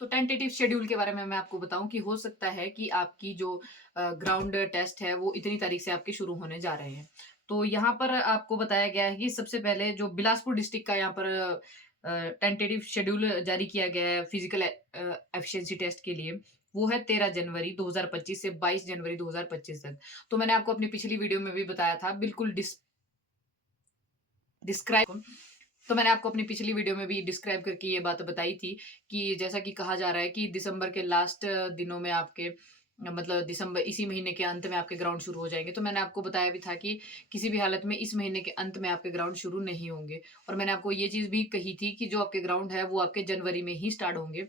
तो tentative schedule के बारे में मैं आपको बताऊँ कि हो सकता है कि आपकी जो ग्राउंड टेस्ट है वो इतनी तारीख से आपके शुरू होने जा रहे हैं। तो यहाँ पर आपको बताया गया है कि सबसे पहले जो बिलासपुर डिस्ट्रिक्ट का यहाँ पर टेंटेटिव शेड्यूल जारी किया गया है फिजिकल एफिशिएंसी टेस्ट के लिए, वो है 13 जनवरी 2025 से 22 जनवरी 2025 तक। तो मैंने आपको अपनी पिछली वीडियो में भी बताया था, बिल्कुल डिस्क्राइब तो मैंने आपको अपनी पिछली वीडियो में भी डिस्क्राइब करके ये बात बताई थी कि जैसा कि कहा जा रहा है कि दिसंबर के लास्ट दिनों में आपके मतलब दिसंबर इसी महीने के अंत में आपके ग्राउंड शुरू हो जाएंगे। तो मैंने आपको बताया भी था कि किसी भी हालत में इस महीने के अंत में आपके ग्राउंड शुरू नहीं होंगे। और मैंने आपको ये चीज़ भी कही थी कि जो आपके ग्राउंड है वो आपके जनवरी में ही स्टार्ट होंगे।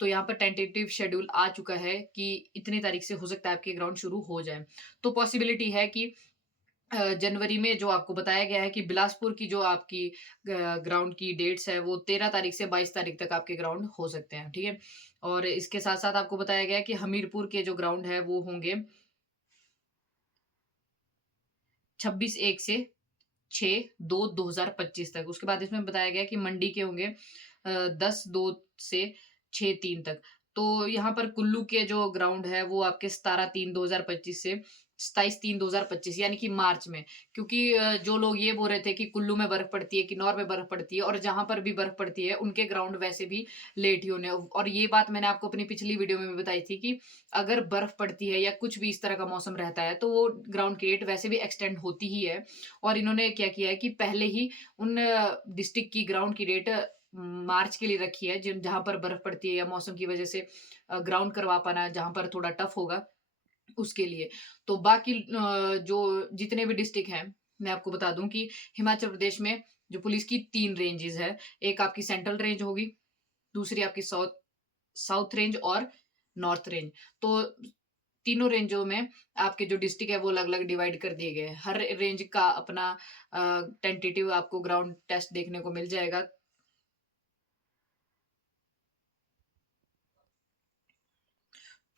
तो यहाँ पर टेंटेटिव शेड्यूल आ चुका है कि इतनी तारीख से हो सकता है आपके ग्राउंड शुरू हो जाए। तो पॉसिबिलिटी है कि जनवरी में जो आपको बताया गया है कि बिलासपुर की जो आपकी ग्राउंड की डेट्स है वो 13 तारीख से 22 तारीख तक आपके ग्राउंड हो सकते हैं, ठीक है? और इसके साथ-साथ आपको बताया गया है कि हमीरपुर के जो ग्राउंड है वो होंगे 26/1 से 6/2/2025 तक। उसके बाद इसमें बताया गया है कि मंडी के होंगे 10/2 से 6/3 तक। तो यहाँ पर कुल्लू के जो ग्राउंड है वो आपके 17/3/2025 से 27/3/2025 यानी कि मार्च में। क्योंकि जो लोग ये बोल रहे थे कि कुल्लू में बर्फ पड़ती है, किन्नौर में बर्फ पड़ती है और जहाँ पर भी बर्फ पड़ती है उनके ग्राउंड वैसे भी लेट ही होने और ये बात मैंने आपको अपनी पिछली वीडियो में भी बताई थी कि अगर बर्फ पड़ती है या कुछ भी इस तरह का मौसम रहता है तो वो ग्राउंड की डेट वैसे भी एक्सटेंड होती ही है। और इन्होंने क्या किया है कि पहले ही उन डिस्ट्रिक्ट की ग्राउंड की डेट मार्च के लिए रखी है जिन जहाँ पर बर्फ पड़ती है या मौसम की वजह से ग्राउंड करवा पाना जहाँ पर थोड़ा टफ होगा उसके लिए। तो बाकी जो जितने भी डिस्ट्रिक्ट हैं, मैं आपको बता दूँ कि हिमाचल प्रदेश में जो पुलिस की 3 रेंजेज़ है। एक आपकी सेंट्रल रेंज होगी, दूसरी आपकी साउथ साउथ रेंज और नॉर्थ रेंज। तो तीनों रेंजों में आपके जो डिस्ट्रिक्ट है वो अलग-अलग डिवाइड कर दिए गए हैं। हर रेंज का अपना टेंटेटिव आपको ग्राउंड टेस्ट देखने को मिल जाएगा।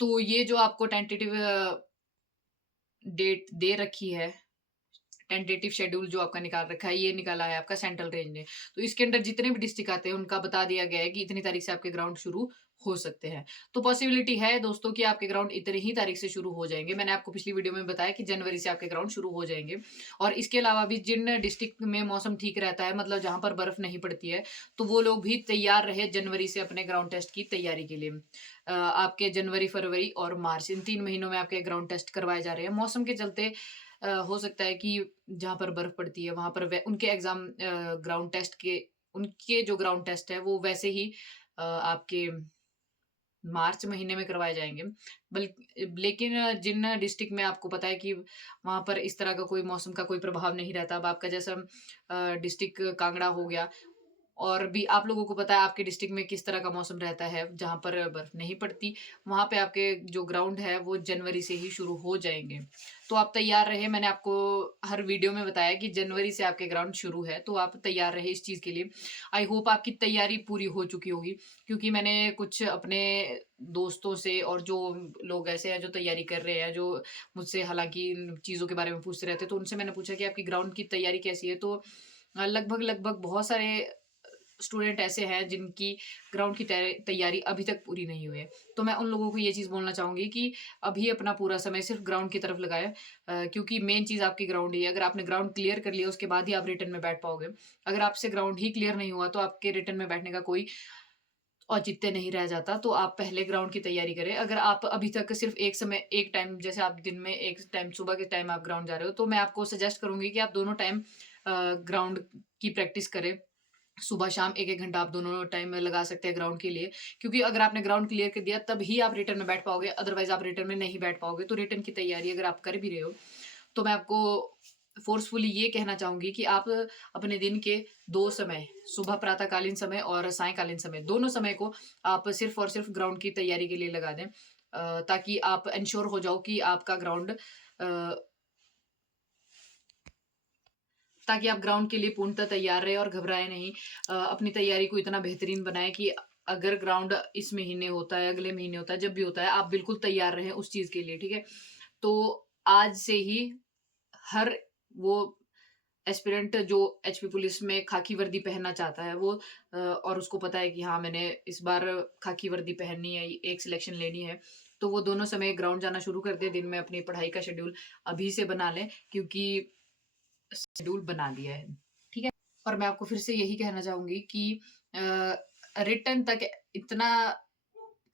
तो ये जो आपको टेंटेटिव डेट दे रखी है, टेंटेटिव शेड्यूल जो आपका निकाल रखा है, ये निकाला है आपका सेंट्रल रेंज ने। तो इसके अंदर जितने भी डिस्ट्रिक्ट आते हैं, उनका बता दिया गया है कि इतनी तारीख से आपके ग्राउंड शुरू हो सकते हैं। तो पॉसिबिलिटी है दोस्तों कि आपके ग्राउंड इतनी ही तारीख से शुरू हो जाएँगे। मैंने आपको पिछली वीडियो में बताया कि जनवरी से आपके ग्राउंड शुरू हो जाएँगे। और इसके अलावा भी जिन डिस्ट्रिक्ट में मौसम ठीक रहता है, मतलब जहाँ पर बर्फ नहीं पड़ती है, तो वो लोग भी तैयार रहे जनवरी से अपने ग्राउंड टेस्ट की तैयारी के लिए। आपके जनवरी, फरवरी और मार्च इन 3 महीनों में आपके ग्राउंड टेस्ट करवाए जा रहे हैं। मौसम के चलते हो सकता है कि जहाँ पर बर्फ पड़ती है वहाँ पर वे उनके एग्ज़ाम ग्राउंड टेस्ट के उनके जो ग्राउंड टेस्ट है वो वैसे ही आपके मार्च महीने में करवाए जाएँगे। लेकिन जिन डिस्ट्रिक्ट में आपको पता है कि वहाँ पर इस तरह का कोई मौसम का कोई प्रभाव नहीं रहता। अब आपका जैसा डिस्ट्रिक्ट कांगड़ा हो गया और भी आप लोगों को पता है आपके डिस्ट्रिक्ट में किस तरह का मौसम रहता है, जहाँ पर बर्फ नहीं पड़ती, वहाँ पे आपके जो ग्राउंड है वो जनवरी से ही शुरू हो जाएँगे। तो आप तैयार रहें, मैंने आपको हर वीडियो में बताया कि जनवरी से आपके ग्राउंड शुरू है, तो आप तैयार रहें इस चीज़ के लिए। आई होप आपकी तैयारी पूरी हो चुकी होगी, क्योंकि मैंने कुछ अपने दोस्तों से और जो लोग ऐसे हैं जो तैयारी कर रहे हैं, जो मुझसे हालाँकि इन चीज़ों के बारे में पूछते रहते हैं, तो उनसे मैंने पूछा कि आपकी ग्राउंड की तैयारी कैसी है? तो लगभग-लगभग बहुत सारे स्टूडेंट ऐसे हैं जिनकी ग्राउंड की तैयारी अभी तक पूरी नहीं हुई है। तो मैं उन लोगों को ये चीज़ बोलना चाहूँगी कि अभी अपना पूरा समय सिर्फ़ ग्राउंड की तरफ लगाएँ, क्योंकि मेन चीज़ आपकी ग्राउंड ही है। अगर आपने ग्राउंड क्लियर कर लिया उसके बाद ही आप रिटन में बैठ पाओगे। अगर आपसे ग्राउंड ही क्लियर नहीं हुआ तो आपके रिटन में बैठने का कोई औचित्य नहीं रह जाता। तो आप पहले ग्राउंड की तैयारी करें। अगर आप अभी तक सिर्फ़ एक टाइम जैसे आप दिन में एक टाइम सुबह के टाइम आप ग्राउंड जा रहे हो, तो मैं आपको सजेस्ट करूँगी कि आप दोनों टाइम ग्राउंड की प्रैक्टिस करें। सुबह-शाम 1-1 घंटा आप दोनों टाइम में लगा सकते हैं ग्राउंड के लिए। क्योंकि अगर आपने ग्राउंड क्लियर कर दिया तब ही आप रिटन में बैठ पाओगे, अदरवाइज़ आप रिटन में नहीं बैठ पाओगे। तो रिटन की तैयारी अगर आप कर भी रहे हो, तो मैं आपको फ़ोर्सफुली ये कहना चाहूँगी कि आप अपने दिन के 2 समय, सुबह प्रातःकालीन समय और सायंकालीन समय, दोनों समय को आप सिर्फ़ और सिर्फ़ ग्राउंड की तैयारी के लिए लगा दें। ताकि आप एन्श्योर हो जाओ कि आपका ग्राउंड अ ताकि आप ग्राउंड के लिए पूर्णतः तैयार रहें और घबराएँ नहीं। अपनी तैयारी को इतना बेहतरीन बनाएँ कि अगर ग्राउंड इस महीने होता है, अगले महीने होता है, जब भी होता है, आप बिल्कुल तैयार रहें उस चीज़ के लिए, ठीक है? तो आज से ही हर वो एस्पिरेंट जो एचपी पुलिस में खाकी वर्दी पहनना चाहता है वो और उसको पता है कि हाँ मैंने इस बार खाकी वर्दी पहननी है, एक सिलेक्शन लेनी है, तो वो दोनों समय ग्राउंड जाना शुरू कर दे। दिन में अपनी पढ़ाई का शेड्यूल अभी से बना लें, क्योंकि शेड्यूल बना दिया है, ठीक है। और मैं आपको फिर से यही कहना चाहूंगी कि रिटर्न तक इतना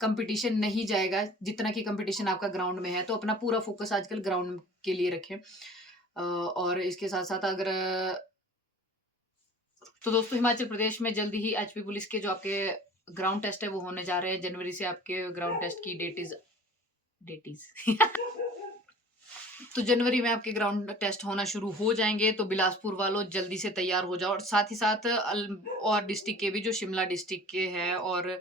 कंपटीशन नहीं जाएगा जितना कि कंपटीशन आपका ग्राउंड में है, तो अपना पूरा फोकस आजकल ग्राउंड के लिए रखें। और इसके साथ साथ अगर तो दोस्तों हिमाचल प्रदेश में जल्दी ही एचपी पुलिस के जो आपके ग्राउंड टेस्ट है वो होने जा रहे हैं। जनवरी से आपके ग्राउंड टेस्ट की डेट इज तो जनवरी में आपके ग्राउंड टेस्ट होना शुरू हो जाएंगे। तो बिलासपुर वालों जल्दी से तैयार हो जाओ, और साथ ही साथ और डिस्ट्रिक्ट के भी, जो शिमला डिस्ट्रिक्ट के हैं और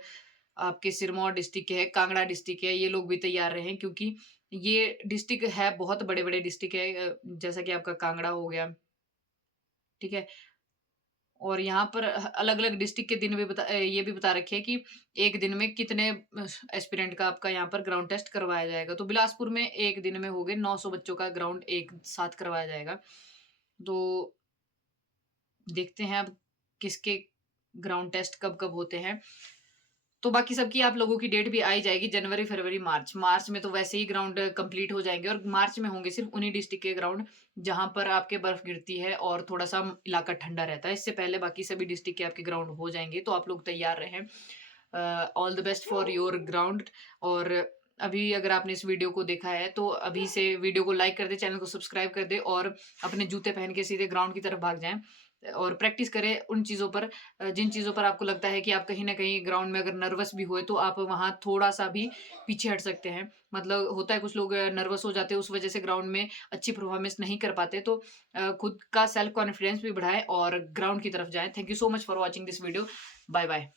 आपके सिरमौर डिस्ट्रिक्ट के हैं, कांगड़ा डिस्ट्रिक्ट है, ये लोग भी तैयार रहें, क्योंकि ये डिस्ट्रिक्ट है, बहुत बड़े बड़े डिस्ट्रिक्ट है। जैसा कि आपका कांगड़ा हो गया, ठीक है। और यहाँ पर अलग अलग डिस्ट्रिक्ट के दिन भी ये भी बता रखे हैं कि एक दिन में कितने एस्पिरेंट का आपका यहाँ पर ग्राउंड टेस्ट करवाया जाएगा। तो बिलासपुर में एक दिन में हो गए 900 बच्चों का ग्राउंड एक साथ करवाया जाएगा। तो देखते हैं अब किसके ग्राउंड टेस्ट कब कब होते हैं। तो बाकी सबकी आप लोगों की डेट भी आई जाएगी, जनवरी फरवरी मार्च। मार्च में तो वैसे ही ग्राउंड कंप्लीट हो जाएंगे, और मार्च में होंगे सिर्फ उन्हीं डिस्ट्रिक्ट के ग्राउंड जहां पर आपके बर्फ गिरती है और थोड़ा सा इलाका ठंडा रहता है। इससे पहले बाकी सभी डिस्ट्रिक्ट के आपके ग्राउंड हो जाएंगे, तो आप लोग तैयार रहें। All the best for your ground. और अभी अगर आपने इस वीडियो को देखा है तो अभी से वीडियो को लाइक कर दे, चैनल को सब्सक्राइब कर दे, और अपने जूते पहन के सीधे ग्राउंड की तरफ भाग जाएं और प्रैक्टिस करें उन चीज़ों पर जिन चीज़ों पर आपको लगता है कि आप कहीं ना कहीं ग्राउंड में अगर नर्वस भी हुए तो आप वहाँ थोड़ा सा भी पीछे हट सकते हैं। मतलब होता है कुछ लोग नर्वस हो जाते हैं, उस वजह से ग्राउंड में अच्छी परफॉर्मेंस नहीं कर पाते। तो खुद का सेल्फ कॉन्फिडेंस भी बढ़ाएं और ग्राउंड की तरफ जाएं। Thank you so much for watching this video. Bye bye.